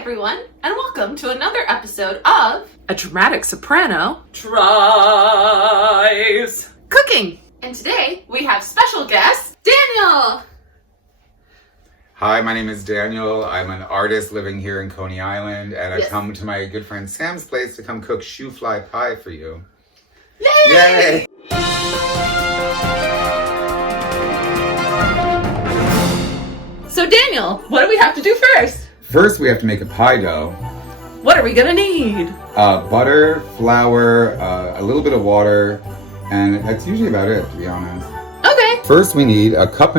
everyone, and welcome to another episode of A Dramatic Soprano Tries Cooking. And today we have special guest, Daniel! Hi, my name is Daniel. I'm an artist living here in Coney Island, and Yes. I've come to my good friend Sam's place to come cook Shoofly Pie for you. Yay! Yay! So Daniel, what do we have to do first? First, we have to make a pie dough. What are we gonna need? Butter, flour, a little bit of water, and that's usually about it, to be honest. Okay. First, we need 1.25 cups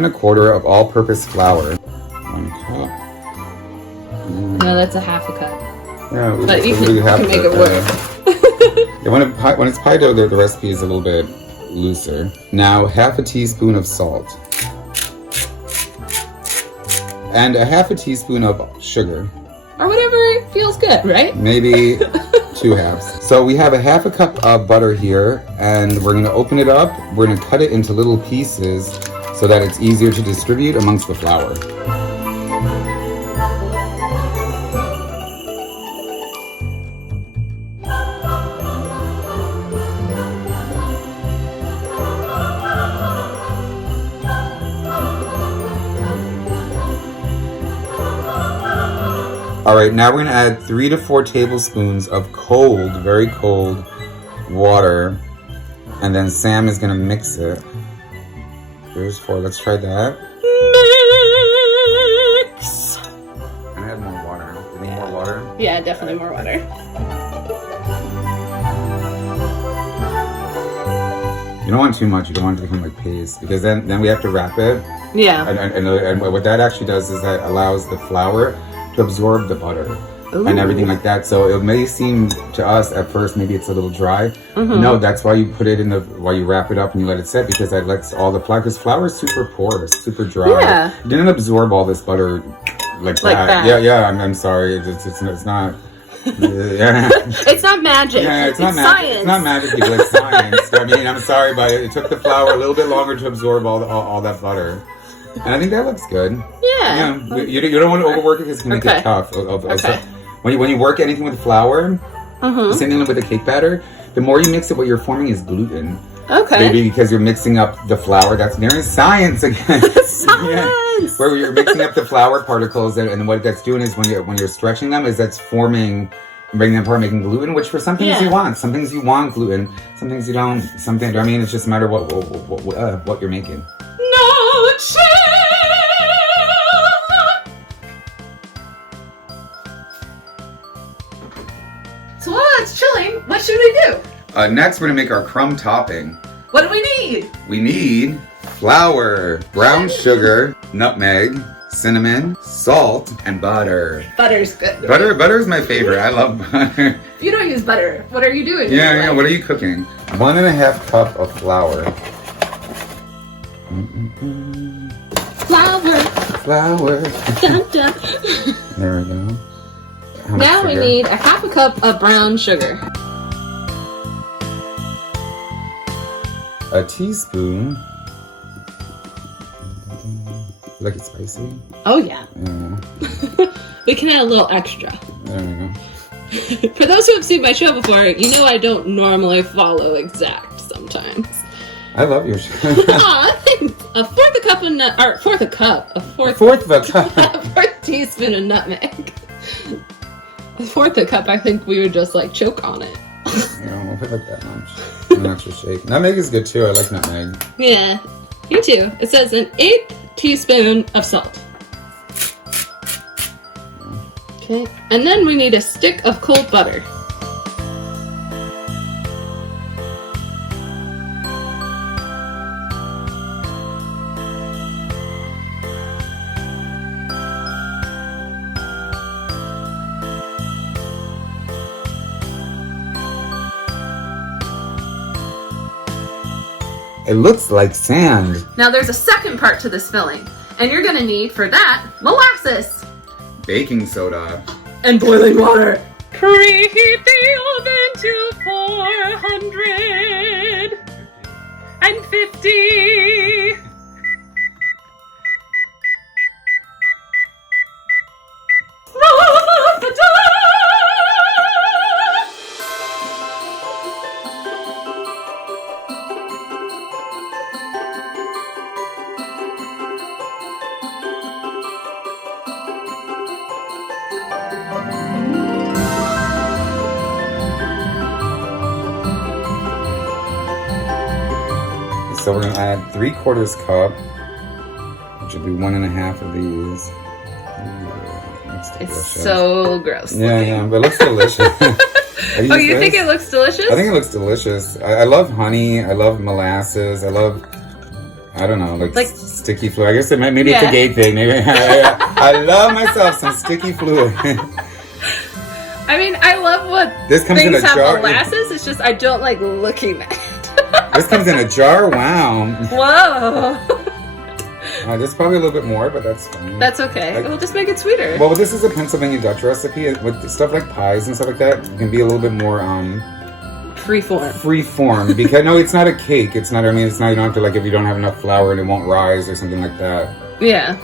of all-purpose flour. 1 cup. No, that's a half a cup. Yeah, But you we'll can do half make of it work. Yeah, when it's pie dough, the recipe is a little bit looser. Now, 1/2 teaspoon of salt. And 1/2 teaspoon of sugar. Or whatever feels good, right? Maybe 2 halves. So we have 1/2 cup of butter here, and we're gonna open it up. We're gonna cut it into little pieces so that it's easier to distribute amongst the flour. All right, now we're gonna add 3 to 4 tablespoons of cold, very cold water, and then Sam is gonna mix it. Here's 4. Let's try that. Mix! And add more water. You need more water? Yeah, definitely more water. You don't want too much. You don't want it to become like paste, because then we have to wrap it. Yeah. And what that actually does is that allows the flour to absorb the butter. Ooh. And everything like that. So it may seem to us at first maybe it's a little dry. Mm-hmm. No, that's why you put it while you wrap it up and you let it sit, because that lets all the flour, because flour is super porous, super dry. Yeah. It didn't absorb all this butter like that. Yeah. I'm sorry. It's not. Yeah. It's not magic. Yeah, it's not science. magic. It's not magic, people. It's science. I mean, I'm sorry, but it took the flour a little bit longer to absorb all that butter. And I think that looks good. Yeah. You don't want to overwork it because it's going to make it tough. So when you work anything with flour, the same thing with the cake batter, the more you mix it, what you're forming is gluten. Okay. Maybe because you're mixing up the flour. That's near science again. Science! Where you're mixing up the flour particles, and what that's doing is when you're stretching them, is that's forming, bringing them apart, making gluten. Which for some things you want, some things you want gluten, some things you don't. Something. I mean, it's just a matter of what you're making. No chill! So while it's chilling, what should we do? Next, we're gonna make our crumb topping. What do we need? We need flour, brown sugar, nutmeg, cinnamon, salt, and butter. Butter's good. Butter is my favorite. I love butter. If you don't use butter, what are you doing? Yeah. What are you cooking? 1.5 cup of flour. Flour. Dun, dun. There we go. How much Now we sugar? need 1/2 cup of brown sugar. A teaspoon. You like it spicy? Oh yeah. Yeah. We can add a little extra. There we go. For those who have seen my show before, you know I don't normally follow exact sometimes. I love your show. Aw, thanks. A fourth teaspoon of nutmeg. A fourth a cup, I think we would just like choke on it. Yeah, we'll put like that much. An extra shake. Nutmeg is good too. I like nutmeg. Yeah, me too. It says 1/8 teaspoon of salt. Okay, and then we need a stick of cold butter. It looks like sand. Now there's a second part to this filling, and you're gonna need for that molasses. Baking soda. And boiling water. Preheat the oven to 450. Roll the So we're gonna add 3/4 cup, which will be 1.5 of these. That's delicious. It's so gross. Yeah, but it looks delicious. Oh, you think it looks delicious? I think it looks delicious. I love honey. I love molasses. I love, I don't know, like sticky fluid. I guess maybe it's a gay thing. Maybe I love myself some sticky fluid. I mean, I love what this comes in a have jar. Molasses. It's just I don't like looking at it. This comes in a jar. Wow. Whoa. There's probably a little bit more, but that's fine. That's okay. We'll just make it sweeter. Well, this is a Pennsylvania Dutch recipe. With stuff like pies and stuff like that, it can be a little bit more freeform. Freeform, because no, it's not a cake. It's not. I mean, it's not. You don't have to, like, if you don't have enough flour and it won't rise or something like that. Yeah.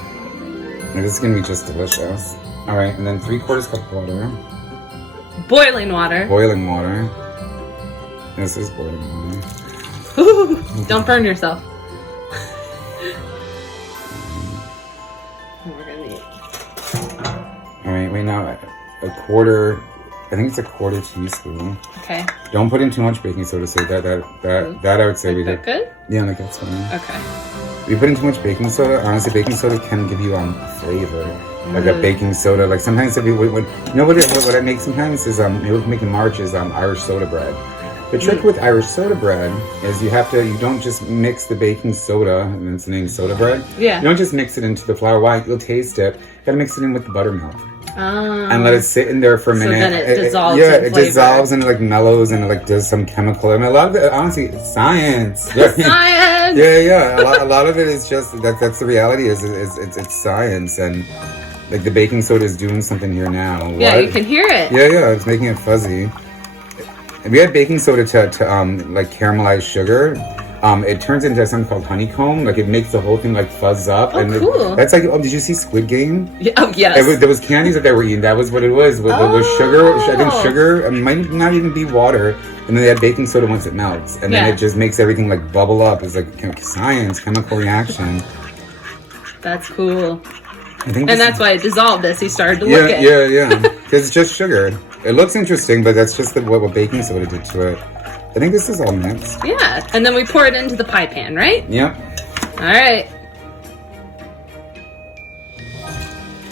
And this is gonna be just delicious. All right, and then 3/4 cup water. Boiling water. Boiling water. This is boiling water. Ooh, don't burn yourself. We're gonna eat. All right, wait now. A quarter. I think it's a 1/4 teaspoon. Okay. Don't put in too much baking soda. So that I would say Is that good? Yeah, like that's fine. Okay. If you put in too much baking soda, honestly, baking soda can give you flavor. Like a baking soda. Like sometimes if you you know what I make sometimes is making March is Irish soda bread. The trick with Irish soda bread is you don't just mix the baking soda, and it's named soda bread. Yeah. You don't just mix it into the flour. Why? You'll taste it. You gotta mix it in with the buttermilk. And let it sit in there for a minute. So then it dissolves. Yeah, it dissolves and it like mellows and it like does some chemical. I mean, a lot of it, honestly, it's science. Science. Yeah. A lot of it is just that's the reality. Is it's science, and like the baking soda is doing something here now. Yeah, you can hear it. Yeah, it's making it fuzzy. If you add baking soda to like caramelize sugar, it turns into something called honeycomb. Like it makes the whole thing like fuzz up. Oh, and cool. That's like, did you see Squid Game? Yeah, oh, yes. There was candies that they were eating. That was what it was. With sugar. I think sugar. It might not even be water. And then they add baking soda once it melts. And then it just makes everything like bubble up. It's like science, chemical reaction. That's cool. I think that's why it dissolved as he started to look at it. Yeah. Because it's just sugar. It looks interesting, but that's just what baking soda did to it. I think this is all mixed. Yeah, and then we pour it into the pie pan, right? Yep. All right.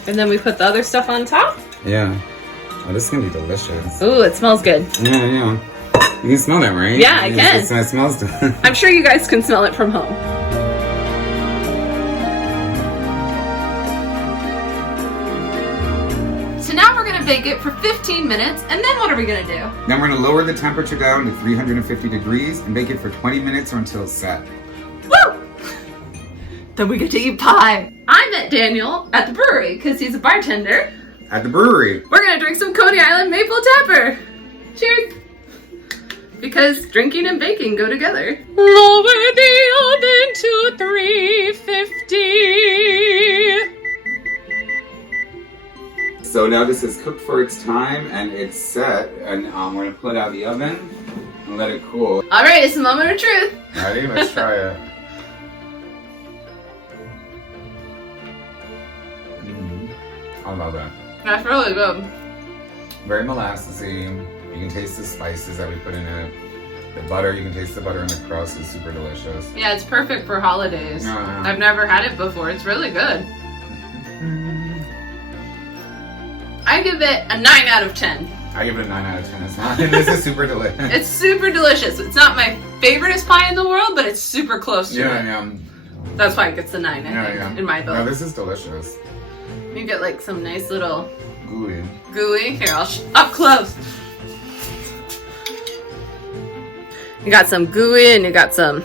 And then we put the other stuff on top? Yeah. Oh, this is going to be delicious. Ooh, it smells good. Yeah. You can smell that, right? Yeah, I can. It smells good. I'm sure you guys can smell it from home. Bake it for 15 minutes, and then what are we gonna do? Then we're gonna lower the temperature down to 350 degrees and bake it for 20 minutes or until it's set. Woo! Then we get to eat pie. I met Daniel at the brewery because he's a bartender. At the brewery. We're gonna drink some Coney Island Maple Tapper. Cheers! Because drinking and baking go together. Lower the oven to 350. So now this is cooked for its time and it's set, and we're gonna pull it out of the oven and let it cool. All right, it's the moment of truth. Ready? Let's try it. I love that. That's really good. Very molassesy. You can taste the spices that we put in it. The butter, you can taste the butter in the crust. Is super delicious. Yeah, it's perfect for holidays. Yeah. I've never had it before. It's really good. I give it a 9 out of 10. I give it a 9 out of 10. This is super delicious. It's super delicious. It's not my favoriteest pie in the world, but it's super close to it. Yeah. That's why it gets a 9, I think, in my book. No, this is delicious. You get like some nice little Gooey. Here, up close. You got some gooey and you got some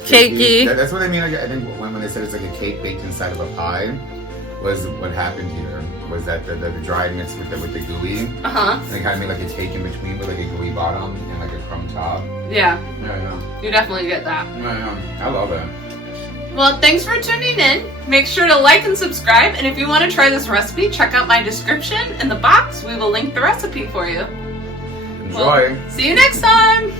cakey. That's what I mean. Like, I think when they said it's like a cake baked inside of a pie, was what happened here. Was that the dried mixed with the gooey? And they kind of made like a cake in between with like a gooey bottom and like a crumb top. Yeah. Yeah. You definitely get that. Yeah. I love it. Well, thanks for tuning in. Make sure to like and subscribe. And if you want to try this recipe, check out my description in the box. We will link the recipe for you. Enjoy. Well, see you next time.